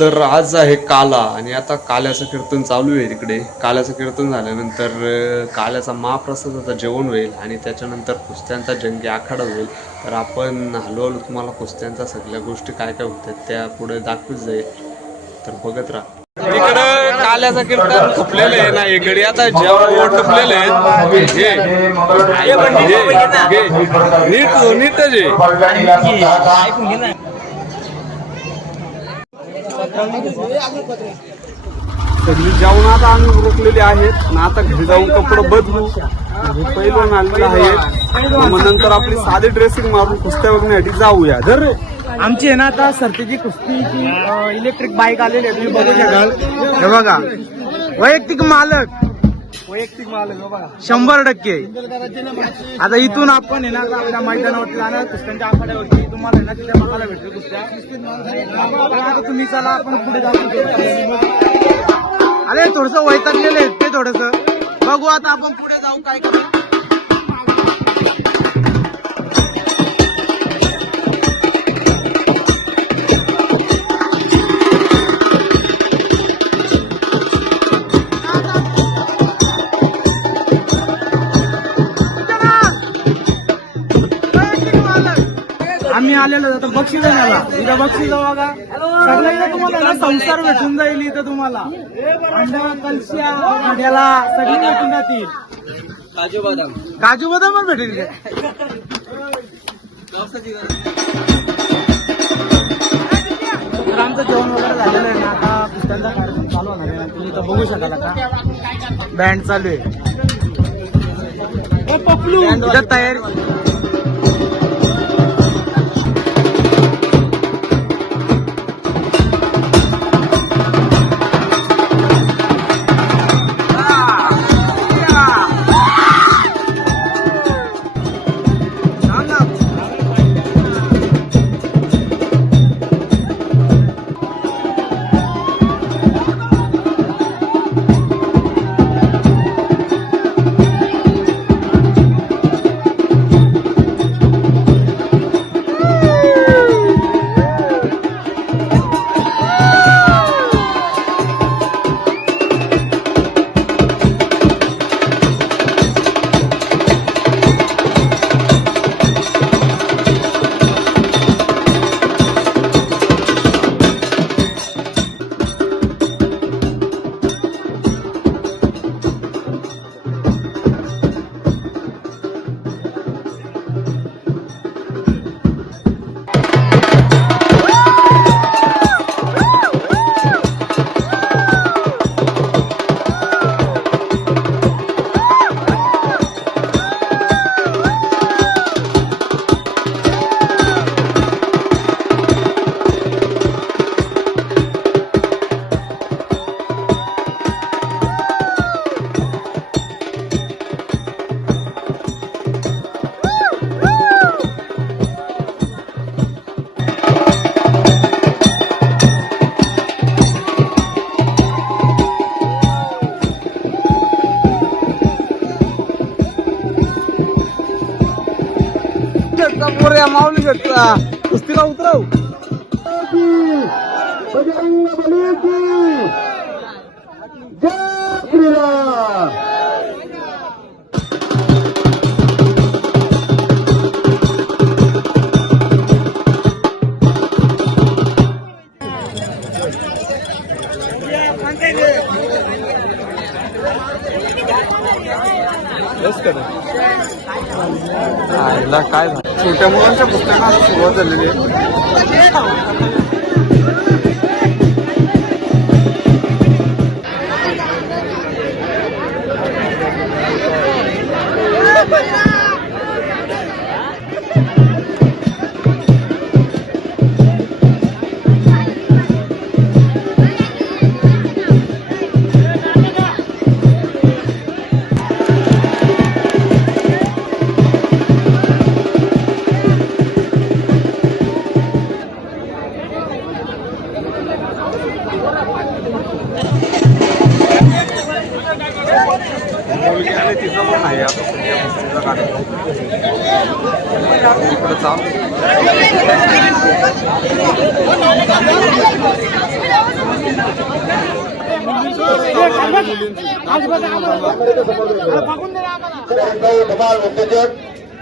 तर आज आहे काला आणि आता काल्याचं कीर्तन चालू आहे तिकडे. काल्याचं कीर्तन झाल्यानंतर काल्याचा महाप्रसादाचं जेवण होईल आणि त्याच्यानंतर कुस्त्यांचा जंगी आखाडा होईल. तर आपण हळूहळू तुम्हाला कुस्त्यांच्या सगळ्या गोष्टी काय काय होतात त्या पुढे दाखवत जाईल, तर बघत राहा. तिकडं काल्याचं कीर्तन खपलेलं आहे ना, हे गडी आता जेवण टपलेलं आहे. नीटच आहे. सगळी जेवण आता आम्ही उरकलेली आहेत ना. आता घरी जाऊन कपडे बदलू. पहिलं आलेलं आहे, मग नंतर आपली साधी ड्रेसिंग मारून कुस्त्या बघण्यासाठी जाऊया. जर आमची आहे ना आता सर्तीची कुस्तीची इलेक्ट्रिक बाईक आलेली आहे, तुम्ही बघू शकाल. हे बघा, वैयक्तिक मालक 100%. आता इथून आपण आहे ना आपल्या मैदानावरती जाणार कुस्त्यांच्या आखाड्यावरती. तुम्हाला आहे ना तिथे बघायला भेटतो कुस्त्या. आता तुम्ही चला आपण पुढे जाऊ. अरे थोडस वैतागलेलं आहे ते, थोडस बघू. आता आपण पुढे जाऊ काय करू. आम्ही आलेलो आता बक्षीस देण्याला. इथं बक्षीस बघा सगळ्यांना, तुम्हाला ना संसार भेटून जाईल इथं. तुम्हाला अंडा कलश्या भाड्याला सगळी भेटून जातील. काजू बदाम पण भेटेल. तर आमचं जेवण वगैरे झालेलं आहे ना. आता कुस्त्यांचा कार्यक्रम चालू होणार आहे. तुम्ही इथं बघू शकाल आता बँड चालू आहे. इथं तयारी. माऊली शकता कुस्तीला उतरव. काय छोट्या मुलांच्या पुस्तकांना सुरुवात झालेली आहे. इकडे चालू धमाल उद्योजक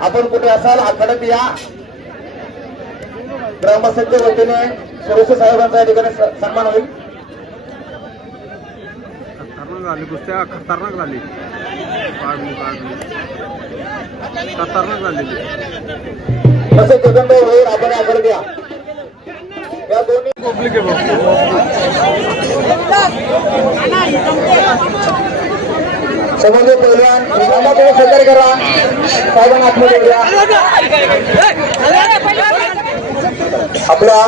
आपण कुठे असाल आखाड्यात या. ग्रामस्थांच्या वतीने सुरेश साहेबांचा या ठिकाणी सन्मान होईल. खतरनाक झाली कुस्त्या, खतरनाक झाली, खतरनाक झालेली. तसे जगंदर होईल आपण आखाड्यात या. या दोन्ही समोर पहिलवान सहकार्य करा. साहेबांना आतमध्ये घ्या. आपल्या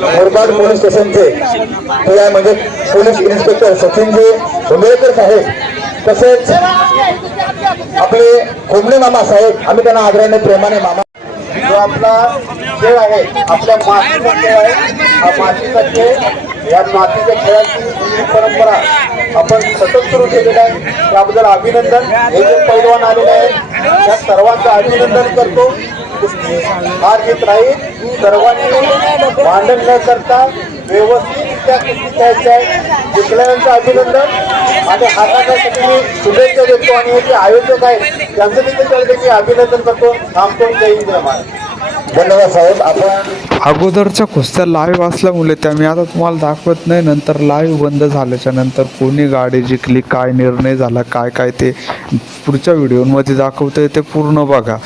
मुरबाड पोलीस स्टेशनचे पीआय म्हणजे पोलीस इन्स्पेक्टर सचिनजी उंबेडकर साहेब, तसेच आपले कोंबडे मामा साहेब, आम्ही त्यांना आदराने प्रेमाने मामा. जो आपला खेळ आहे, आपल्या मातीचा खेळ आहे, हा मातीचा खेळ, या मातीच्या खेळाची जुनी परंपरा आपण सतत सुरू केलेला आहे. त्याबद्दल अभिनंदन. हे जे पैलवान आलेले आहेत त्या सर्वांचं अभिनंदन करतो. कुस्ती हार जीत राहील, सर्वांनी भांडण न करता व्यवस्थितरित्या कुस्ती खेळायची आहे. जिंकल्यानंतर अभिनंदन आणि हातासाठी मी शुभेच्छा देतो आणि हे जे आयोजक आहेत त्यांचं देखील मी अभिनंदन करतो. थांबतो. जय हिंद जय महाराष्ट्र. धन्यवाद साहेब. आपण अगोदरच्या कुस्त्या लाईव्ह असल्यामुळे त्या मी आता तुम्हाला दाखवत नाही. नंतर लाईव्ह बंद झाल्याच्या नंतर कोणी गाडी जिंकली, काय निर्णय झाला, काय काय ते पुढच्या व्हिडिओमध्ये दाखवतंय, ते पूर्ण बघा.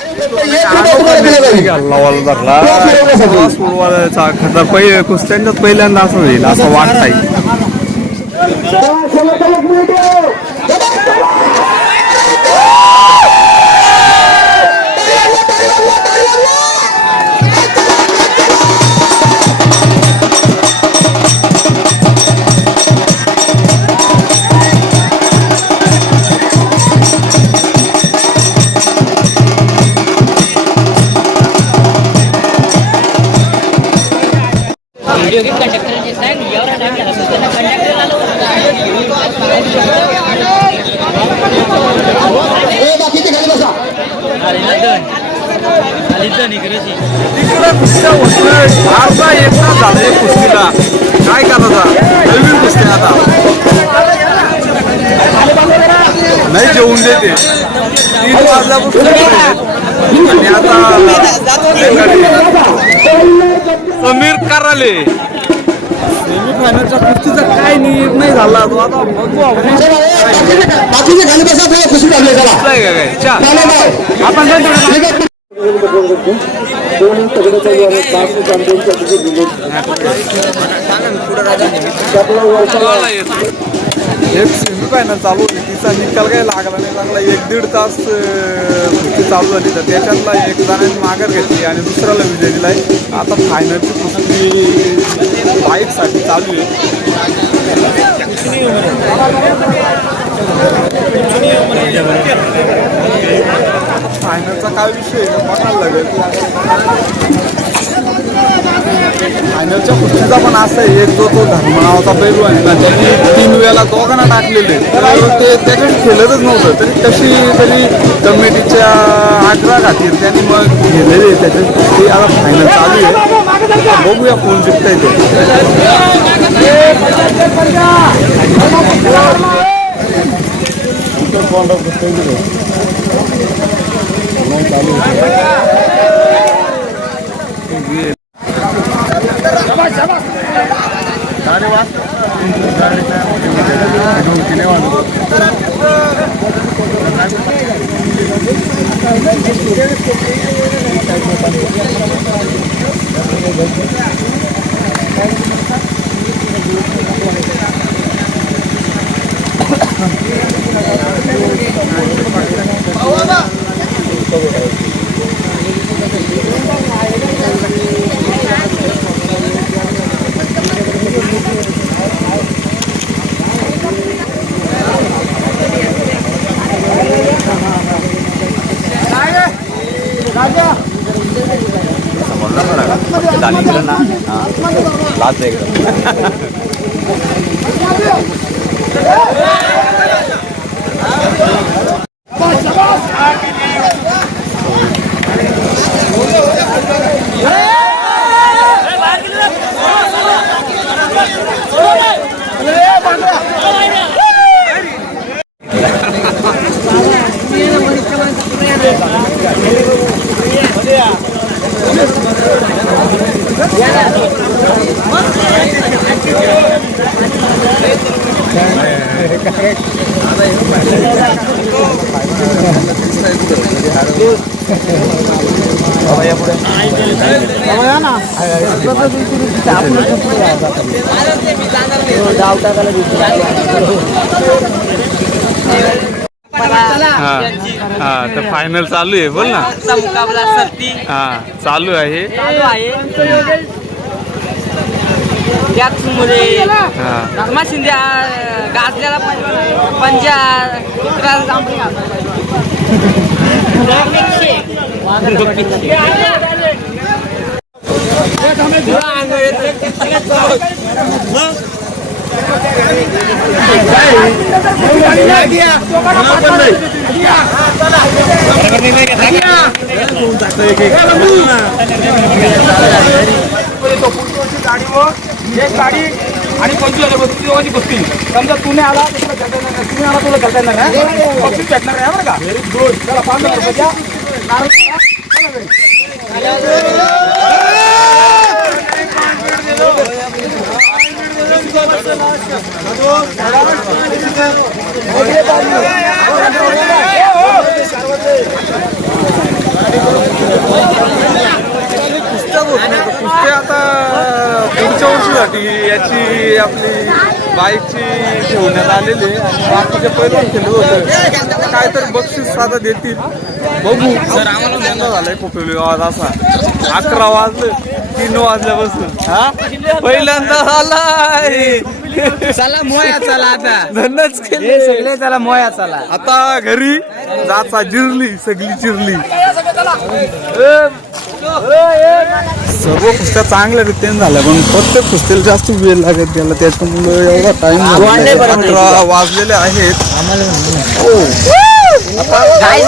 पहिले कुस्त्यांच्याच पहिल्यांदा असं होईल असं वाटतंय. बाकीचे खाली बसा. तिकडं कुस्त्या होतं अर्धा एक तास झाला एक कुस्तीला. काय करायचा नवीन कुस्ती आता नाही जेवून देते. 3 वाजल्यापासून आणि आता समीर कराले सेमीफायनलच्या कुस्तीचा काय निर्णय झाला तो आता बघू आपण. बाकीचे खाली बसा. थोडं खुशी झाली. चला आपण एक सेमीफायनल चालू होती, तिचा निकाल काही लागला नाही चांगला. 1-1.5 तास कुस्ती चालू झाली, तर त्याच्यातला एक जणांनी माघार घेतली आणि दुसऱ्याला विजय दिलाय. आता फायनलची कुस्ती बाईकसाठी चालू आहे. फायनलचा काय विषय बघायला लागेल. फायनलच्या कुस्तीचा पण असं आहे, एक जो तो धर्म नावाचा पैलू आहे ना, त्यांनी 3 वेळेला दोघांना टाकलेले, तर ते त्याच्यात खेळतच नव्हतं. तरी कशी तरी कमिटीच्या आग्रहाखातीर त्यांनी मग घेतलेले त्याच्यात कुस्ती. आता फायनल चालू आहे, बघूया कोण जिंकता येते. हा तर फायनल चालू आहे, बोल ना. मुकाबला सर्दी हा चालू आहे. चालू आहे. त्याच मध्ये धर्मा शिंदे गाजल्याला पंजा कुत्र्याला जांभळी एक गाडी आणि 25,000 बसतील. समजा तुम्ही आला तुला करता येणार नाही, बक्षीस भेटणार आहे बरं का. चला 5,000 रुपये द्या. कुस्ती आता पुढच्या वर्षीसाठी याची आपली बाईकची ठेवण्यात आलेली आहे आणि बाकीचे पहिले खेळू होतं काहीतरी बक्षीस साधा देतील. बघू. सर आम्हाला बंद झालाय खोपेली आवाज असा 11 वाजले 3 वाजल्यापासून. हा पहिल्यांदा आलाय. चला मोया चला आता धन्यच केले सगळे चला मोया चला. आता घरी जाचा जिरली सगळी चिरली. सर्व कुस्त्या चांगल्या रीतीने झाल्या पण प्रत्येक कुस्तीला जास्त वेळ लागत गेला त्याच्यामुळे एवढा टाइम 11 वाजलेले आहेत.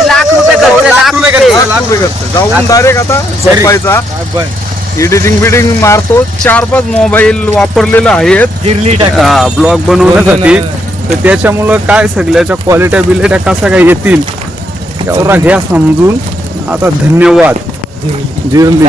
लाख रुपये लाख रुपये खर्च जाऊन डायरेक्ट आता झोपायचा. एडिटिंग बिडिंग मारतो. 4-5 मोबाईल वापरलेले आहेत ब्लॉग बनवण्यासाठी. तर त्याच्यामुळं काय सगळ्याच्या क्वालिट्या बिलिट्या कसा काय येतील एवढा घ्या समजून. आता धन्यवाद. जिरली